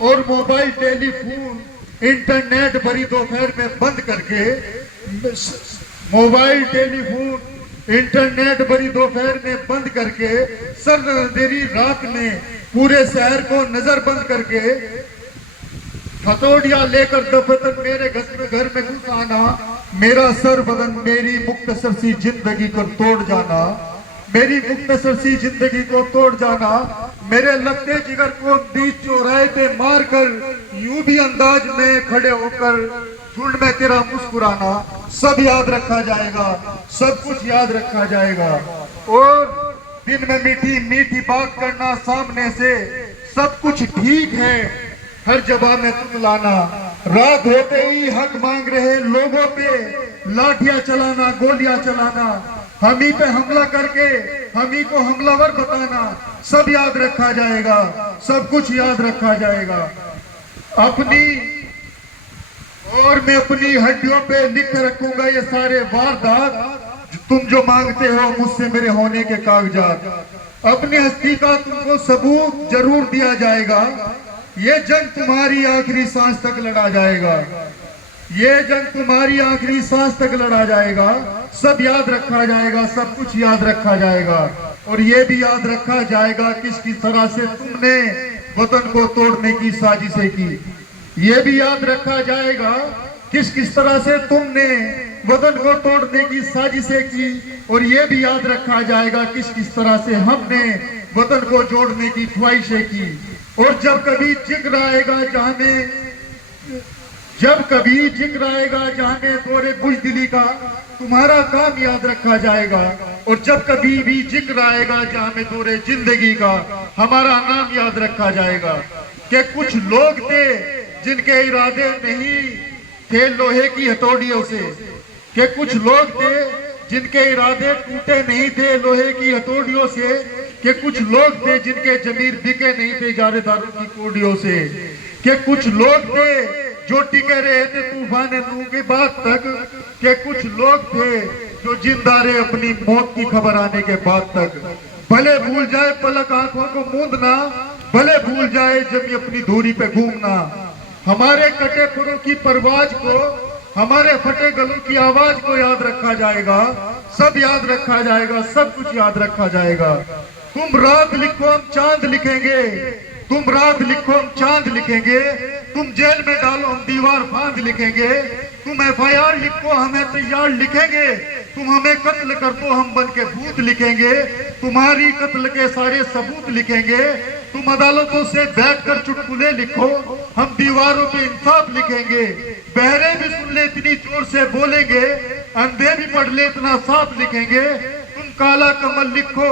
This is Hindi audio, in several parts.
और मोबाइल टेलीफोन इंटरनेट भरी दोपहर में बंद करके, मोबाइल टेलीफोन इंटरनेट भरी दोपहर में बंद करके, सर्द अंधेरी रात में पूरे शहर को नजरबंद करके हथौड़ियां लेकर दफतर मेरे घर में घुस आना, मेरा सर बदन मेरी मुख्तसर सी जिंदगी को तोड़ जाना, मेरी मुख्तसर सी जिंदगी को तोड़ जाना, मेरे लगते जिगर को बीच चौराहे पे मारकर यूं भी अंदाज में खड़े होकर झुंड में तेरा मुस्कुराना, सब याद रखा जाएगा, सब कुछ याद रखा जाएगा। और दिन में मीठी मीठी बात करना सामने से, सब कुछ ठीक है, हर जगह में तुम लाना, रात होते ही हक मांग रहे लोगों पे लाठियां चलाना, गोलियां चलाना, हम ही पे हमला करके हम ही को हमलावर बताना, सब याद रखा जाएगा, सब कुछ याद रखा जाएगा। अपनी और मैं अपनी हड्डियों पे लिख रखूंगा ये सारे वारदात, तुम जो मांगते हो मुझसे मेरे होने के कागजात। अपनी हस्ती का तुमको सबूत जरूर दिया जाएगा, ये जंग तुम्हारी आखिरी सांस तक लड़ा जाएगा, ये जंग तुम्हारी आखिरी सांस तक लड़ा जाएगा, सब याद रखा जाएगा, सब कुछ याद रखा जाएगा। और ये भी याद रखा जाएगा किस किस तरह से तुमने वतन को तोड़ने की साजिशें की, ये भी याद रखा जाएगा किस किस तरह से तुमने वतन को तोड़ने की साजिशें की, और ये भी याद रखा जाएगा किस किस तरह से हमने वतन को जोड़ने की ख्वाहिशें की। और जब कभी जिक्र आएगा जहां में, जब कभी जिक्र आएगा जहां में तोरे बुज़दिली का, तुम्हारा काम याद रखा जाएगा। और जब कभी भी जिक्र आएगा जहां में तोरे जिंदगी का, हमारा नाम याद रखा जाएगा। कि कुछ लोग थे जिनके इरादे नहीं थे लोहे की हथौड़ियों से, कि कुछ लोग थे जिनके इरादे टूटे नहीं थे लोहे की हथौड़ियों से, कि कुछ लोग थे जिनके जमीर बिके नहीं थे जारेदारों की कोड़ियों से, कि कुछ लोग थे जो टिके रहे थे तूफान नूह के बाद तक, कि कुछ लोग थे जो जिंदा रहे अपनी मौत की खबर आने के बाद तक। भले भूल जाए पलक आंखों को मूंदना, भले भूल जाए जब अपनी दूरी पे घूमना, हमारे कटे पुरों की परवाज को, हमारे फटे गलों की आवाज को याद रखा जाएगा, सब याद रखा जाएगा, सब कुछ याद रखा जाएगा। तुम रात लिखो हम चांद लिखेंगे, तुम रात लिखो हम चांद लिखेंगे, तुम जेल में डालो हम दीवार फांद लिखेंगे, तुम एफआईआर लिखो हमें तैयार लिखेंगे, तुम हमें कत्ल कर दो हम बन के भूत लिखेंगे, तुम्हारी कत्ल के सारे सबूत लिखेंगे, तुम अदालतों से बैठकर चुटकुले लिखो हम दीवारों पे इंसाफ लिखेंगे, बहरे भी सुन ले इतनी जोर से बोलेंगे, अंधे भी पढ़ ले इतना साफ लिखेंगे, तुम काला कमल लिखो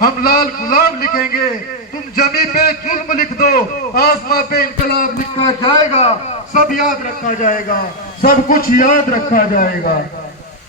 हम लाल गुलाब लिखेंगे, तुम जमी पे जुल्म लिख दो आसमां पे इंकलाब लिखा जाएगा, सब याद रखा जाएगा, सब कुछ याद रखा जाएगा।